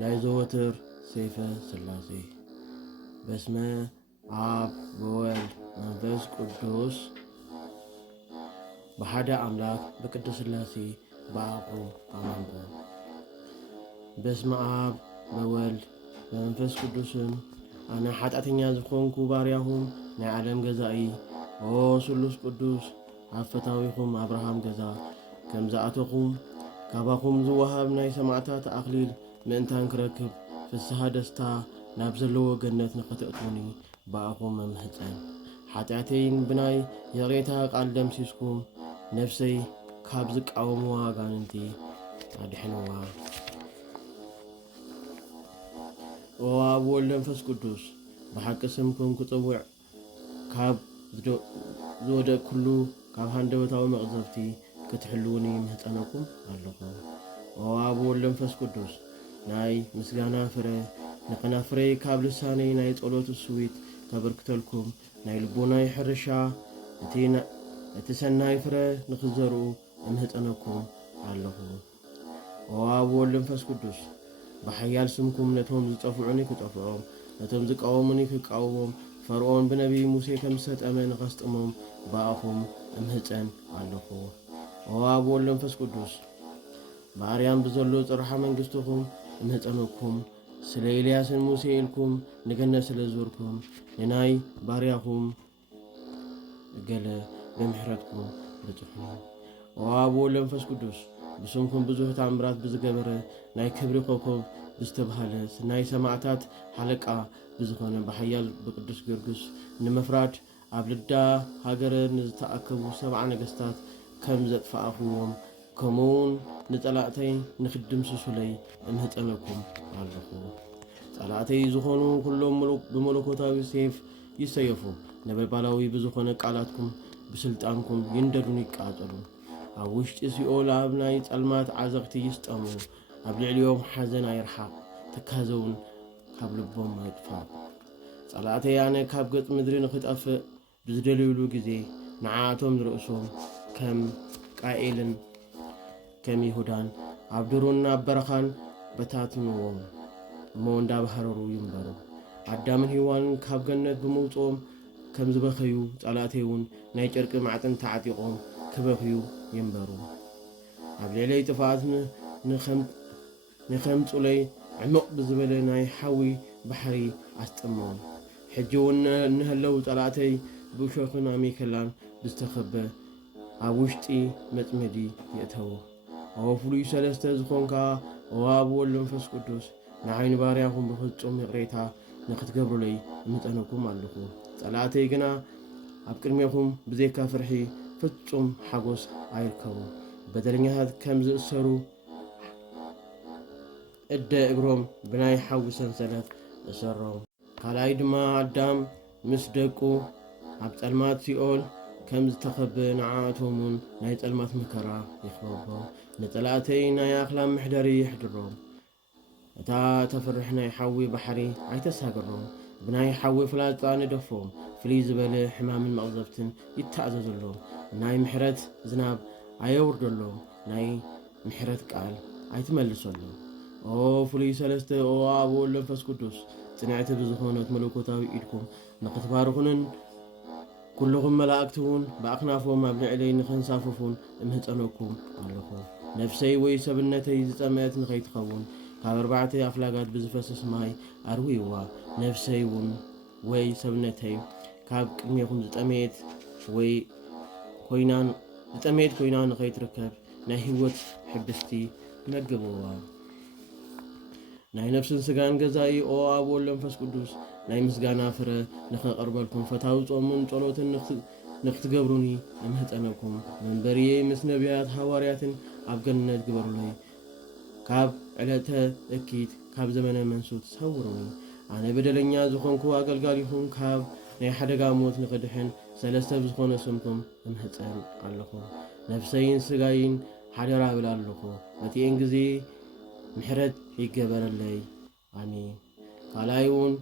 ናይዘወትር ሰይፈ ሥላሴ በስመ አብ ወወልድ መንፈስ ቅዱስ በሐደ አምላክ በቅዱስ ሥላሴ በአብ አሜን። በስመ አብ ወወልድ መንፈስ ቅዱስን አነ ኃጢአተኛ ዝኾንኩ ባሪያሁም ናይ ዓለም ገዛኢ ኦ ስሉስ ቅዱስ አፈታዊኹም አብርሃም ገዛ ከምዝኣተኹም ካባኹም ዝወሃብ ናይ ሰማዕታት አኽሊል ምእንታን ክረክብ ፍስሐ ደስታ ናብ ዘለዎ ገነት ንኽትእትውኒ በኣኹም መምህፀን ኃጢአተይን ብናይ የቕሬታ ቃል ደምሲስኩም ነፍሰይ ካብ ዝቃወምዋ ጋንንቲ ኣድሕንዋ። ኦ ኣብ ወልድ መንፈስ ቅዱስ ብሓቂ ስምኩም ክጽውዕ ካብ ዝወደቅኩሉ ካብ ሃንደበታዊ መቕዘፍቲ ክትሕልውኒ ምህፀነኩም ኣለኹ። ኦ ኣብ ወልድ መንፈስ ቅዱስ ናይ ምስጋና ፍረ ንኸናፍረይ ካብ ልሳነይ ናይ ጸሎት ስዊት ተበርክተልኩም ናይ ልቦናይ ሕርሻ እቲ ሰናይ ፍረ ንኽዘርኡ እምህፀነኩም ኣለኹ። ኦ ኣብ ወልድ መንፈስ ቅዱስ ብሓያል ስምኩም ነቶም ዝጠፍዑኒ ክጠፍዖም ነቶም ዝቃወሙኒ ክቃወሞም ፈርዖን ብነቢይ ሙሴ ከም ዝተጠመ ንኸስጥሞም በኣኹም እምህፀን ኣለኹ። ኦ ኣብ ወልድ መንፈስ ቅዱስ ብኣርያም ብዘሎ ጽርሐ መንግሥትኹም እምህፀነኩም ስለ ኤልያስን ሙሴ ኢልኩም ንገነት ስለ ዝወርኩም ንናይ ባርያኹም ገለ ብምሕረትኩም ብጽሑኒ። ኦ ኣብ ወልድ መንፈስ ቅዱስ ብስምኩም ብዙሕ ተኣምራት ብዝገበረ ናይ ክብሪ ኮከብ ብዝተባሃለ ናይ ሰማዕታት ሓለቃ ብዝኾነ ብሓያል ብቅዱስ ጊዮርጊስ ንምፍራድ ኣብ ልዳ ሃገረ ንዝተኣከቡ 70 ነገሥታት ከም ዘጥፋኣኽዎም ከምኡውን ንጸላእተይ ንኽድምስሱለይ እምህፀነኩም ኣለኹ። ጸላእተይ ዝኾኑ ኩሎም ብመለኮታዊ ሴፍ ይሰየፉ ነበልባላዊ ብዝኾነ ቃላትኩም ብስልጣንኩም ይንደዱን ይቃጸሉ ኣብ ውሽጢ ሲኦል ኣብ ናይ ጸልማት ዓዘቕቲ ይስጠሙ ኣብ ልዕልዮም ሓዘን ኣይርሓቕ ትካዘውን ካብ ልቦም ኣይጥፋእ። ጸላእተይ ኣነ ካብ ገጽ ምድሪ ንኽጠፍእ ብዝደልዩሉ ጊዜ ንዓኣቶም ንርእሶም ከም ቃኤልን ከም ይሁዳን ኣብ ድሩን ኣብ በረኻን በታትንዎም እሞ እንዳባህረሩ ይንበሩ። ኣዳምን ሔዋንን ካብ ገነት ብምውፅኦም ከም ዝበኸዩ ጸላእተይውን ናይ ጨርቂ ማዕጥን ተዓጢቖም ክበኽዩ ይንበሩ። ኣብ ልዕለይ ጥፋኣት ንኸምጹለይ ዕምቕ ብዝበለ ናይ ሓዊ ባሕሪ ኣስጠመዎም። ሕጂ እውን እንህለው ጸላእተይ ብእሾኽን ኣሜከላን ብዝተኸበ ኣብ ውሽጢ መጽመዲ ይእተዉ። ኦ ፍሉይ ሰለስተ ዝኾንካ ኦ ኣብ ወልድ መንፈስ ቅዱስ ንዓይኒ ባርያኹም ብፍጹም ይቕሬታ ንኽትገብሩለይ እምህፀነኩም ኣለኹ። ጸላእተይ ግና ኣብ ቅድሜኹም ብዘይካ ፍርሒ ፍጹም ሓጐስ ኣይርከቡ። በደለኛታት ከም ዝእሰሩ እደ እግሮም ብናይ ሓዊ ሰንሰለት እሰሮም። ካልኣይ ድማ ኣዳም ምስ ደቁ ኣብ ጸልማት ሲኦል ከም ዝተኸበ ንዓኣቶምን ናይ ጸልማት መከራ ይኽበቦ። ንጸላእተይ ናይ ኣኽላም ምሕደሪ ይሕድሮም። እታ ተፍርሕ ናይ ሓዊ ባሕሪ ኣይተሳገሮም። ብናይ ሓዊ ፍላጻ ንደፎም ፍልይ ዝበለ ሕማምን መቕዘፍትን ይተኣዘዘሎም። ናይ ምሕረት ዝናብ ኣየውርደሎም። ናይ ምሕረት ቃል ኣይትመልሰሎም። ኦ ፍሉይ ሰለስተ ኦ ኣብ ወልድ መንፈስ ቅዱስ ጽንዕቲ ብዝኾነት መለኮታዊ ኢድኩም ንኽትባርኹንን ኩልኹም መላእክቲ እውን ብኣኽናፎም ኣብ ልዕለይ ንኸንሳፈፉን እምህፀነኩም ኣለኹ። ነፍሰይ ወይ ሰብነተይ ዝጸመት ንኸይትኸውን ካብ 4 ኣፍላጋት ብዝፈስስ ማይ ኣርዊዋ። ነፍሰይ እውን ወይ ሰብነተይ ካብ ቅድሜኹም ዝጠመየት ኮይና ንኸይትርከብ ናይ ህይወት ሕብስቲ መግብዋ። ናይ ነፍስን ስጋን ገዛኢ ኦ ኣብ ወልድ መንፈስ ቅዱስ ናይ ምስጋና ፍረ ንኸቐርበልኩም ፈታዊ ጾምን ጸሎትን ንኽትገብሩኒ እምህፀነኩም። መንበርየ ምስ ነቢያት ሃዋርያትን ኣብ ገነት ግበሩለይ። ካብ ዕለተ እኪት ካብ ዘመነ መንሱት ሰውሩኒ። ኣነ በደለኛ ዝኾንኩ ኣገልጋሊኹም ካብ ናይ ሓደጋ ሞት ንኽድሕን ሰለስተ ብዝኾነ ስምኩም እምህፀን ኣለኹ። ነፍሰይን ስጋይን ሓደራ ብል ኣለኹ። በቲአን ጊዜ ምሕረት ይገበረለይ ኣሜን። ካልኣይ እውን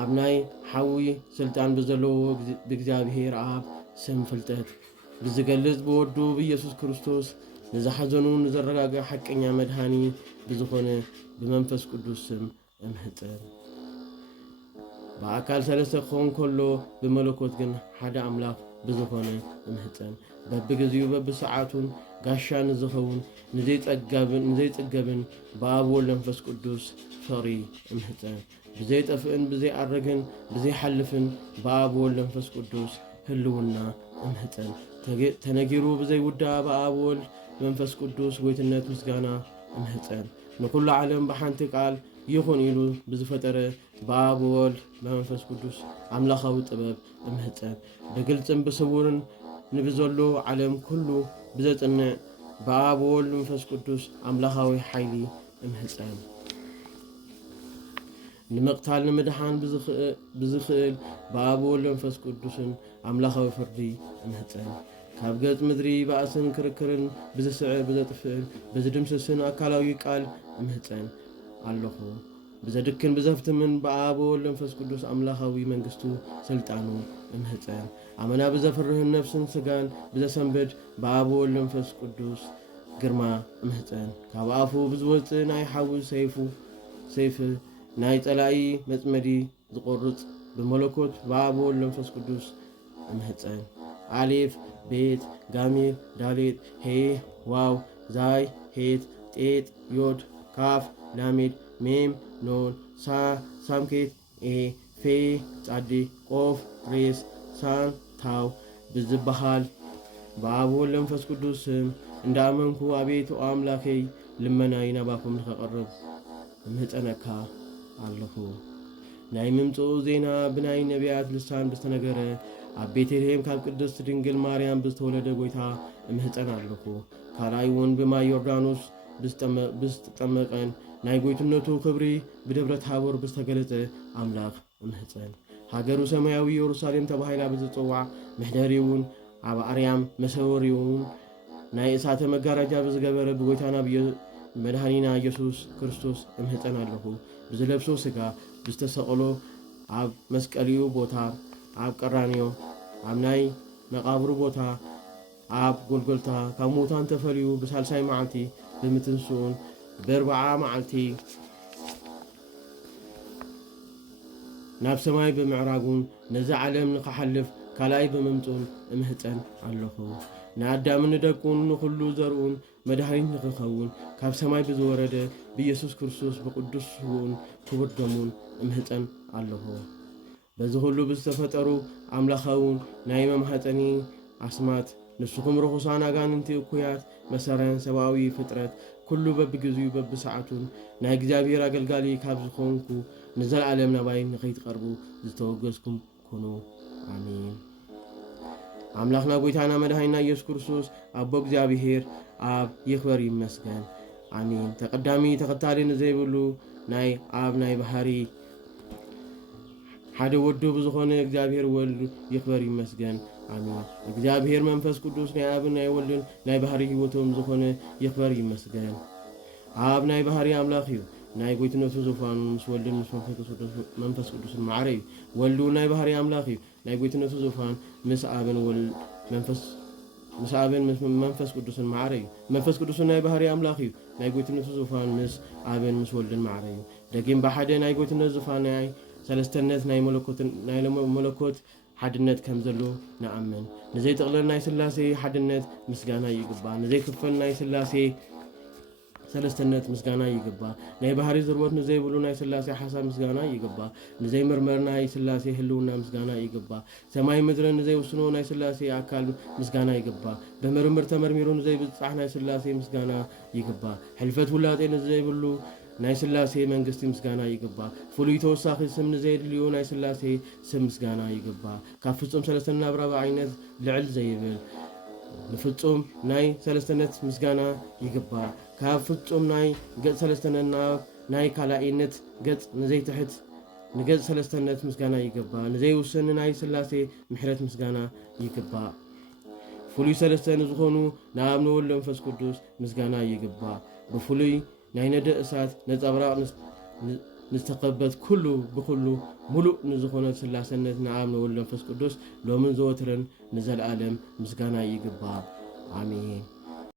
ኣብ ናይ ሓዊ ስልጣን ብዘለዎ ብእግዚኣብሔር ኣብ ስም ፍልጠት ብዝገልጽ ብወዱ ብኢየሱስ ክርስቶስ ንዝሓዘኑ ንዘረጋግዕ ሓቀኛ መድሃኒ ብዝኾነ بمنفس قدوسم امهتن بأكل ثلاثة خون كله بملكوت جن حدا أملاك بزخونة امهتن ببجزيو ببساعتون قاشان زخون نزيت أجابن بابول منفس قدوس فري امهتن بزيت أفن بزي أرجن بزي حلفن بابول منفس قدوس هلونا امهتن تنجرو بزي ودا بابول منفس قدوس ويتنات مسجانا امهتن نقول عالم بحانتك قال يخون إلو بزفترة بابول منفس قدوس عملاخاو طباب امهتن بقلتن بصورن نبزولو عالم كله بزيت أن بابول منفس قدوس عملاخاوي حيلي امهتن نمقتال نمدحان بزخيل بابول منفس قدوسن عملاخاوي فردي امهتن ካብ ገጽ ምድሪ ባእስን ክርክርን ብዘስዕር ብዘጥፍእን ብዝድምስስን ኣካላዊ ቃል እምህፀን ኣለኹ ብዘድክን ብዘፍትምን በአብ ወወልድ መንፈስ ቅዱስ አምላካዊ መንግስቱ ስልጣኑ እምህፀን አመና ብዘፍርህን ነፍስን ስጋን ብዘሰንብድ በአብ ወወልድ መንፈስ ቅዱስ ግርማ እምህፀን ካብ አፉ ብዝወፅእ ናይ ሓዊ ሰይፍ ናይ ጠላኢ መፅመዲ ዝቆርፅ ብመለኮት በአብ ወወልድ መንፈስ ቅዱስ እምህፀን አሌፍ ቤት ጋሚር ዳሌት ሄ ዋው ዛይ ሄት ጤት ዮድ ካፍ ላሜድ ሜም ኖን ሳ ሳምኬት ኤ ፌ ጻዲ ቆፍ ሬስ ሳን ታው ብዝበሃል በአብ ወወልድ መንፈስ ቅዱስ ስም እንዳመንኩ አቤቱ አምላከይ ልመናይ ናባኩም ንኸቀርብ እምህፀነካ ኣለኹ ናይ ምምጽኡ ዜና ብናይ ነቢያት ልሳን ብዝተነገረ ኣብ ቤተልሔም ካብ ቅድስት ድንግል ማርያም ብዝተወለደ ጎይታ እምህፀን ኣለኹ ካልኣይ እውን ብማይ ዮርዳኖስ ብዝተጠመቀን ናይ ጎይትነቱ ክብሪ ብደብረ ታቦር ብዝተገለጸ ኣምላኽ እምህፀን ሃገሩ ሰማያዊ ኢየሩሳሌም ተባሂላ ብዝፅዋዕ ምሕደሪ እውን ኣብ ኣርያም መሰወሪ እውን ናይ እሳተ መጋረጃ ብዝገበረ ብጎይታና መድኃኒና ኢየሱስ ክርስቶስ እምህፀን ኣለኹ ብዝለብሶ ስጋ ብዝተሰቕሎ ኣብ መስቀልዩ ቦታ ኣብ ቀራንዮ ኣብ ናይ መቃብሩ ቦታ ኣብ ጎልጎልታ ካብ ሙታን ተፈልዩ ብሳልሳይ መዓልቲ ብምትንስኡን በርባዓ መዓልቲ ናብ ሰማይ ብምዕራጉን ነዚ ዓለም ንኸሓልፍ ካልኣይ ብምምፁን እምህፀን ኣለኹ ንኣዳምን ንደቁን ንኹሉ ዘርኡን መድኃኒት ንኽኸውን ካብ ሰማይ ብዝወረደ ብኢየሱስ ክርስቶስ ብቅዱስ ስቡኡን ክቡር ደሙን እምህፀን ኣለኹ በዚ ሁሉ ብዝተፈጠሩ ኣምላኻውን ናይ መምሃፀኒ ኣስማት ንስኹም ርኹሳን ኣጋንንቲ እኩያት መሰረን ሰብኣዊ ፍጥረት ኩሉ በብግዚኡ በብሰዓቱን ናይ እግዚአብሔር ኣገልጋሊ ካብ ዝኾንኩ ንዘለዓለም ናባይ ንኸይትቐርቡ ዝተወገዝኩም ኩኑ አሜን። አምላክና ጎይታና መድኃኒና ኢየሱስ ክርስቶስ አቦ እግዚአብሔር አብ ይኽበር ይመስገን አሜን። ተቀዳሚ ተኸታሊ ንዘይብሉ ናይ አብ ናይ ባህሪ ሓደ ወዱ ብዝኾነ እግዚአብሔር ወልድ ይኽበር ይመስገን አሜን። እግዚአብሔር መንፈስ ቅዱስ ናይ አብን ናይ ወልድን ናይ ባህሪ ህይወቶም ዝኾነ ይኽበር ይመስገን። አብ ናይ ባህሪ አምላክ እዩ ናይ ጎይትነቱ ዙፋኑ ምስ ወልድን ምስ መንፈስ ቅዱስን ማዕረ እዩ። ወልዱ ናይ ባህሪ አምላክ እዩ ናይ ጎይትነቱ ዙፋን ምስ አብን ወልድ መንፈስ ቅዱስን ማዕረ እዩ። መንፈስ ቅዱስን ናይ ባህሪ አምላክ እዩ ናይ ጎይትነቱ ዙፋን ምስ አብን ምስ ወልድን ማዕረ እዩ። ደጊም በሓደ ናይ ጎይትነት ዙፋን ናይ ሰለስተነት ናይ መለኮት ሓድነት ከም ዘሎ ንኣምን። ንዘይጥቕለል ናይ ስላሴ ሓድነት ምስጋና ይግባእ። ንዘይክፈል ናይ ስላሴ ሰለስተነት ምስጋና ይግባእ። ናይ ባህሪ ዝርቦት ንዘይብሉ ናይ ስላሴ ሓሳብ ምስጋና ይግባእ። ንዘይምርመር ናይ ስላሴ ህልውና ምስጋና ይግባእ። ሰማይ ምድርን ንዘይውስኖ ናይ ስላሴ አካል ምስጋና ይግባእ። ብምርምር ተመርሚሩ ንዘይብፅሕ ናይ ስላሴ ምስጋና ይግባእ። ሕልፈት ውላጤ ንዘይብሉ ናይ ስላሴ መንግስቲ ምስጋና ይግባእ። ፍሉይ ተወሳኺ ስም ንዘይድልዩ ናይ ስላሴ ስም ምስጋና ይግባእ። ካብ ፍጹም ሰለስተና ብራብ ዓይነት ልዕል ዘይብል ንፍጹም ናይ ሰለስተነት ምስጋና ይግባእ። ካብ ፍጹም ናይ ገጽ ሰለስተነና ናይ ካልኣይነት ገጽ ንዘይትሕት ንገጽ ሰለስተነት ምስጋና ይግባእ። ንዘይውስን ናይ ስላሴ ምሕረት ምስጋና ይግባእ። ፍሉይ ሰለስተ ንዝኾኑ ንአብ ንወልድ መንፈስ ቅዱስ ምስጋና ይግባእ። ብፍሉይ ናይ ነደ እሳት ነጸብራቕ ንስተኸበት ኩሉ ብኩሉ ሙሉእ ንዝኾነት ስላሰነት ንአብ ንወልድ መንፈስ ቅዱስ ሎምን ዘወትርን ንዘለዓለም ምስጋና ይግባእ አሜን።